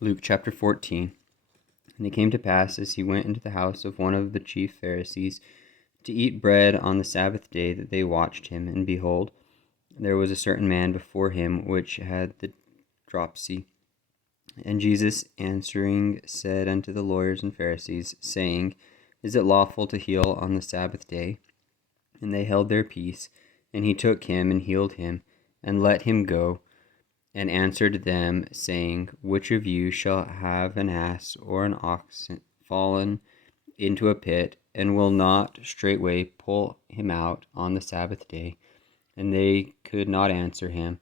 Luke chapter 14. And it came to pass, as he went into the house of one of the chief Pharisees to eat bread on the Sabbath day, that they watched him. And behold, there was a certain man before him which had the dropsy. And Jesus answering said unto the lawyers and Pharisees, saying, Is it lawful to heal on the Sabbath day? And they held their peace. And he took him and healed him, and let him go, and answered them, saying, Which of you shall have an ass or an ox fallen into a pit, and will not straightway pull him out on the Sabbath day? And they could not answer him.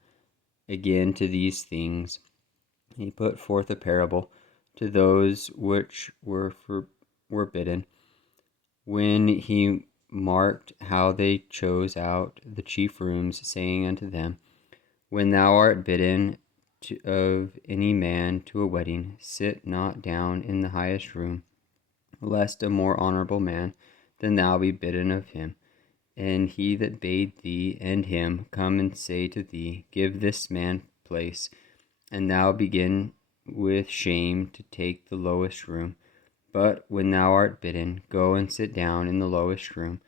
Again to these things he put forth a parable to those which were bidden, when he marked how they chose out the chief rooms, saying unto them, When thou art bidden of any man to a wedding, sit not down in the highest room, lest a more honorable man than thou be bidden of him. And he that bade thee and him come and say to thee, Give this man place, and thou begin with shame to take the lowest room. But when thou art bidden, go and sit down in the lowest room,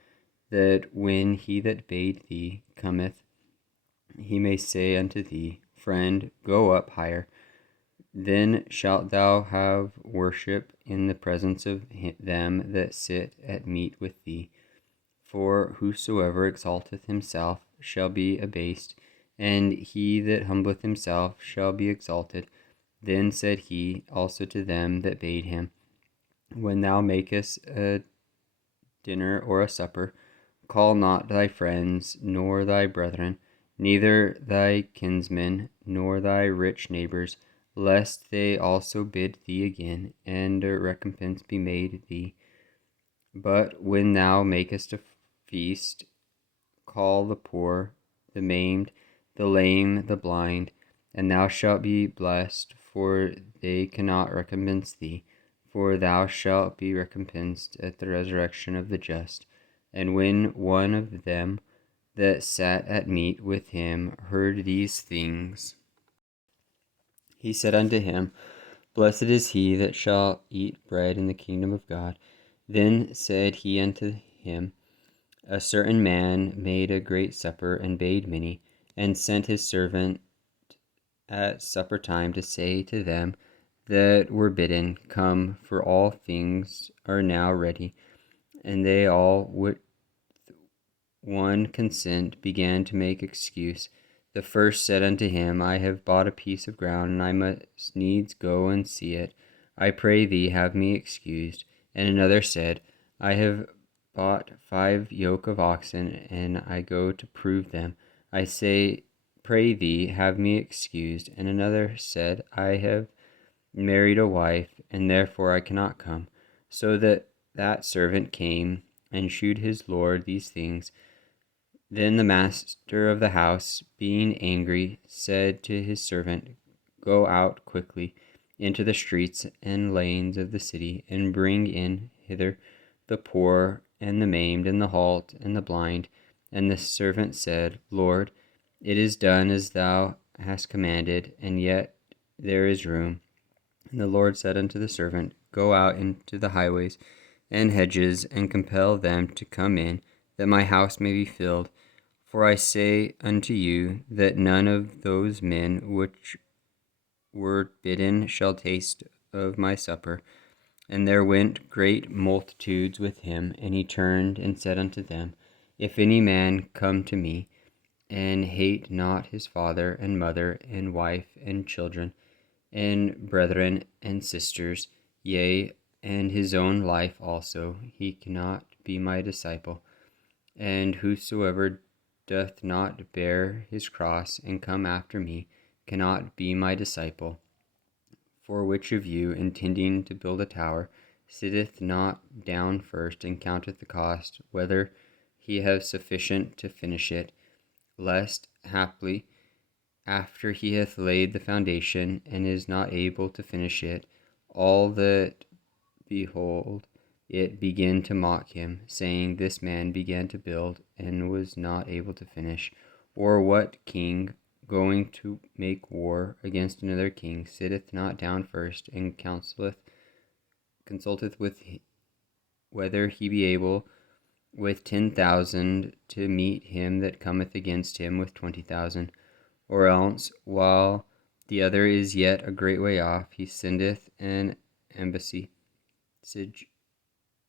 that when he that bade thee cometh, he may say unto thee, Friend, go up higher. Then shalt thou have worship in the presence of them that sit at meat with thee. For whosoever exalteth himself shall be abased, and he that humbleth himself shall be exalted. Then said he also to them that bade him, When thou makest a dinner or a supper, call not thy friends, nor thy brethren, neither thy kinsmen, nor thy rich neighbors, lest they also bid thee again, and a recompense be made thee. But when thou makest a feast, call the poor, the maimed, the lame, the blind, and thou shalt be blessed, for they cannot recompense thee, for thou shalt be recompensed at the resurrection of the just. And when one of them that sat at meat with him heard these things, he said unto him, Blessed is he that shall eat bread in the kingdom of God. Then said he unto him, A certain man made a great supper, and bade many, and sent his servant at supper time to say to them that were bidden, Come, for all things are now ready. And they all with one consent began to make excuse. The first said unto him, I have bought a piece of ground, and I must needs go and see it. I pray thee, have me excused. And another said, I have bought 5 yoke of oxen, and I go to prove them. I say, pray thee, have me excused. And another said, I have married a wife, and therefore I cannot come. So that servant came and shewed his lord these things. Then the master of the house, being angry, said to his servant, Go out quickly into the streets and lanes of the city, and bring in hither the poor, and the maimed, and the halt, and the blind. And the servant said, Lord, it is done as thou hast commanded, and yet there is room. And the Lord said unto the servant, Go out into the highways and hedges, and compel them to come in, that my house may be filled. For I say unto you, that none of those men which were bidden shall taste of my supper. And there went great multitudes with him, and he turned and said unto them, If any man come to me, and hate not his father and mother and wife and children, and brethren and sisters, yea, and his own life also, he cannot be my disciple. And whosoever doth not bear his cross and come after me cannot be my disciple. For which of you, intending to build a tower, sitteth not down first and counteth the cost, whether he have sufficient to finish it, lest haply, after he hath laid the foundation, and is not able to finish it, all that behold it begin to mock him, saying, This man began to build, and was not able to finish. Or what king, going to make war against another king, sitteth not down first, and consulteth with whether he be able with 10,000 to meet him that cometh against him with 20,000? Or else, while the other is yet a great way off, he sendeth an embassy,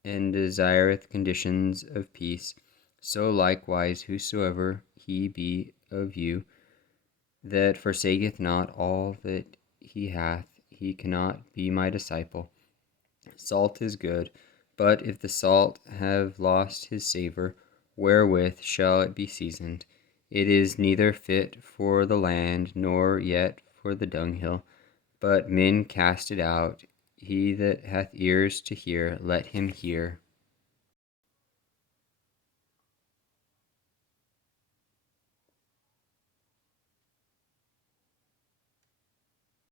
and desireth conditions of peace. So likewise, whosoever he be of you, that forsaketh not all that he hath, he cannot be my disciple. Salt is good, but if the salt have lost his savour, wherewith shall it be seasoned? It is neither fit for the land, nor yet for the dunghill, but men cast it out. He that hath ears to hear, let him hear.